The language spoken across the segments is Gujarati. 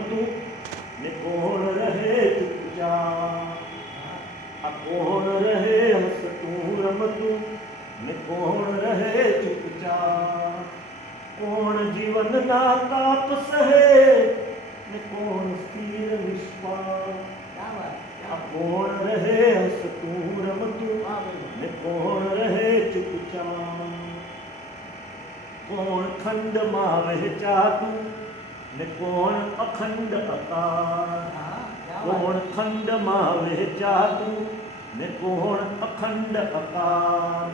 રમતું ને કોણ રહે ચૂપચાપ. આ કોણ રહે હસતું રમતું ને કોણ રહે ચૂપચાપ. કોણ જીવનના તાપ સહે ને કોણ સ્થિર નિષ્પાપ. આ કોણ રહે હસતું રમતું ને કોણ રહે ચૂપચાપ. કોણ ખંડમાં વહેંચાતું ને કોણ અખંડ અકાર. કોણ ખંડમાં વહેંચાતું ને કોણ અખંડ અકાર.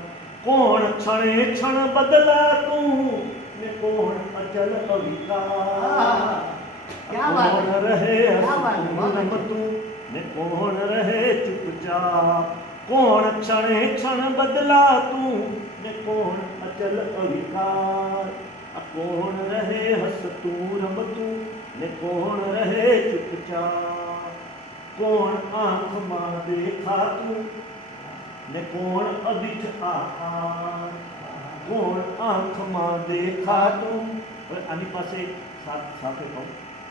કોણ ક્ષણે ક્ષણ બદલાતું ને કોણ અચલ અવિકાર. કોણ રહે હસતું રમતું ને કોણ રહે ચૂપચાપ. કોણ ક્ષણે ક્ષણ બદલાતું ને કોણ અચલ અવિકાર. આ કોણ રહે હસતું રમતું ને કોણ રહે ચૂપચાપ. કોણ આંખમાં દેખાતું ને કોણ અદિઠ આકાર. કોણ આંખમાં દેખાતું. હવે આની પાસે સાથે કહું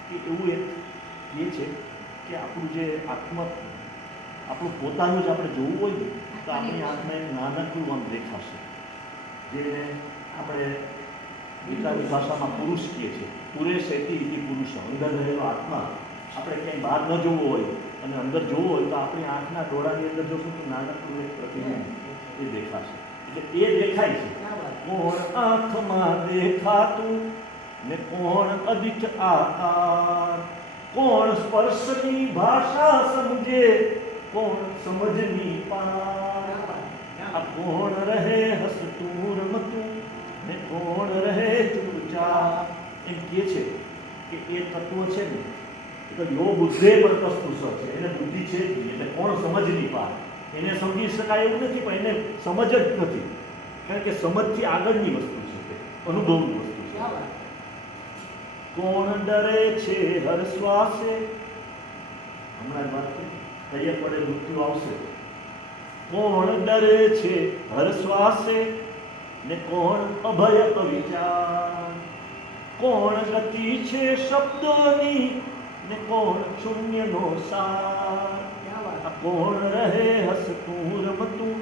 કે એવું એક એ છે કે આપણું જે આપણું પોતાનું જ આપણે જોવું હોય ને તો આપણી આંખમાં એક નાનકડું આમ દેખાશે, જેને આપણે ગીતાની ભાષામાં પુરુષ કહે છે. પુરેશેતી ઇતિ પુરુષ. અંદર રહેલો આત્મા આપણે ક્યાંય બહાર ન જોવો હોય અને અંદર જોવું હોય તો આપણી આંખના ડોળાની અંદર જોશું તો નાનકડું એક પ્રતિબિંબ એ દેખાશે. એટલે એ દેખાય છે. કોણ આંખમાં દેખાતું ને કોણ અદિઠ આકાર. કોણ સ્પર્શની ભાષા સમજે કોણ સમજની પાર. આ કોણ રહે હસતું રમતું ને કોણ રહે ચૂપચાપ. એમ કહે છે કે એ તત્વ છે ને તો યો બુદ્ધે પ્રતસ્તુષ છે, એને બુદ્ધિ છે જ નહીં. એટલે કોણ સમજની પાર. એને સમજી શકાય એવું નથી, પણ એને સમજ જ નથી. કારણ કે સમજથી આગળની વસ્તુ છે, તે અનુભવની વસ્તુ છે. કોણ ડરે છે હર શ્વાસે. હમણાં જ વાત કરી તૈયાર પડે મૃત્યુ આવશે. કોણ ડરે છે હર શ્વાસે ને કોણ અભય અવિચાર. કોણ ગતિ છે શબ્દોની ને કોણ શૂન્યનો સાર. આ કોણ રહે હસતું રમતું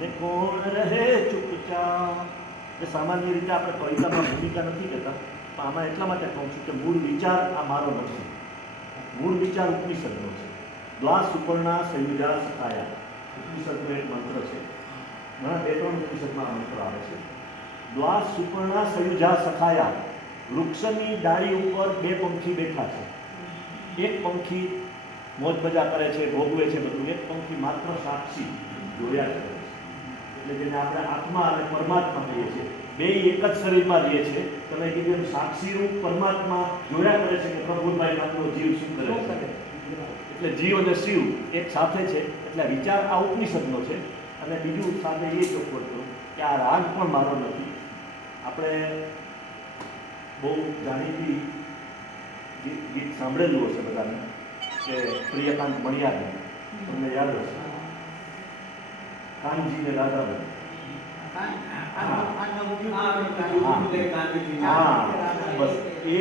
ને કોણ રહે ચૂપચાપ. એ સામાન્ય રીતે આપણે કવિતામાં ભૂમિકા નથી લેતા, પણ આમાં એટલા માટે કહું છું કે મૂળ વિચાર આ મારો નથી. મૂળ વિચાર ઉપનિષદનો છે. દ્વા સુપર્ણા સંયુજા સખાયા ઉપનિષદનો એક મંત્ર છે. ઘણા 2-3 ઉપનિષદમાં આ મંત્ર આવે છે. દ્વા સુપર્ણા સંયુજા સખાયા. વૃક્ષની ડાળી ઉપર 2 પંખી બેઠા છે. એક પંખી મોજ મજા કરે છે, ભોગવે છે બધું. એક પંખી માત્ર સાક્ષી જોયા કરે છે. એટલે જેને આપણે આત્મા અને પરમાત્મા કહીએ છીએ. બે એક જ શરીરમાં રહીએ છે. તમે કીધું એમ સાક્ષી રૂપ પરમાત્મા જોયા કરે છે કે પ્રભુભાઈ નામનો જીવ શું કરે છે. એટલે જીવ અને શિવ એક સાથે છે. એટલે વિચાર આ ઉપનિષદનો છે. અને બીજું સાથે એ ચોખ્ખું હતું કે આ રાગ પણ મારો નથી. આપણે બહુ જાણીતી ગીત સાંભળેલું હશે બધાને કે પ્રિયકાંત મણિયારનું. તમને યાદ હશે કાનજીને રાધાબેન. બસ એ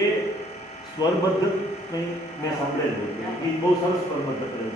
સ્વરબદ્ધ કંઈ મેં સાંભળેલું. ગીત બહુ સરસ સ્વરબદ્ધ કરેલું.